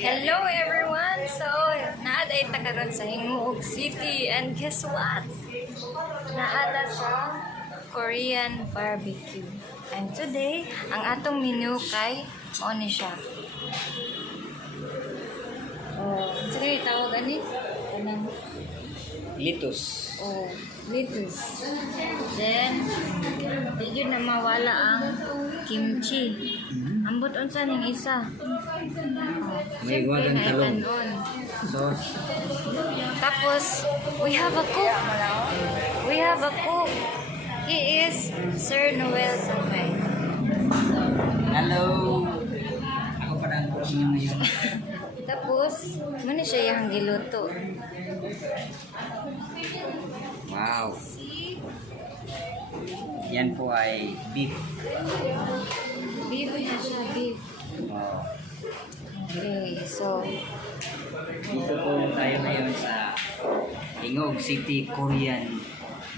Hello everyone! So, naaday ta karon sa Hinguog City and guess what? Naada sa Korean barbecue. And today, ang atong menu kay mao ni siya. Oh, sige tawag ani? Kanang Litos. oh, lettuce. Then, di na mawala ang kimchi. Ambot unsa ning isa? May wagang talong. Sauce. Tapos, we have a cook. We have a cook. He is Sir Noel Sakay. Hello! Ako pa ang cook niyo ngayon. Tapos, muna siya yung giluto. Wow! Yan po ay beef. Beef na siya, beef. Wow. Okay, so, Dito po tayo ngayon sa Hinguog City Korean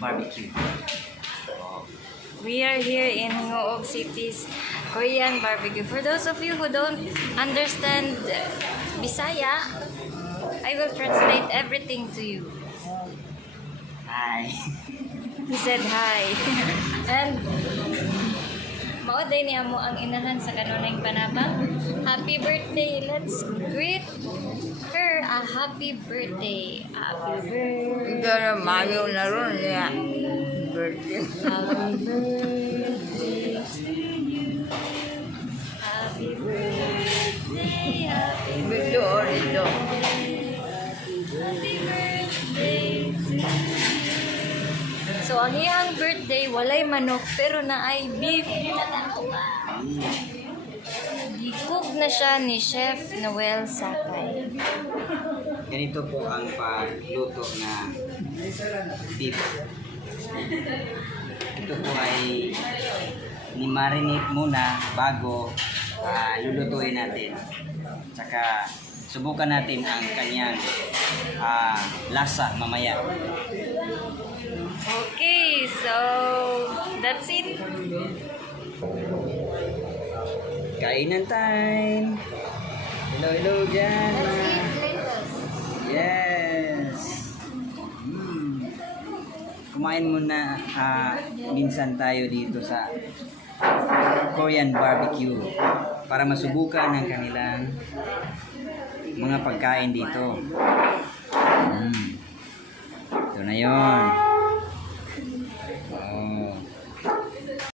Barbecue. we are here in Hinguog City's Korean barbecue. For those of you who don't understand Bisaya, I will translate everything to you. Hi! He said hi. And mauday niya mo ang inahan sa kanunay panabang. Happy birthday! Let's greet her a happy birthday. Happy birthday. Pero mayo na ron niya. Birthday. Happy birthday to you. Happy birthday. Happy Video orito. Happy birthday to you. So, ang iyang birthday, walay manok, pero na ay beef. Gi-cook na siya ni Chef Noel Sakay. Ganito po ang pagluto na beef. Ito po ay ni-marinate muna bago lulutuin natin. Tsaka subukan natin ang kanyang lasa mamaya. Okay, so that's it. Kainan time! Hello, hello dyan! That's it, Cletus. Yes! Kumain muna minsan tayo dito sa Korean barbecue para masubukan ang kanilang mga pagkain dito. Ito na yon.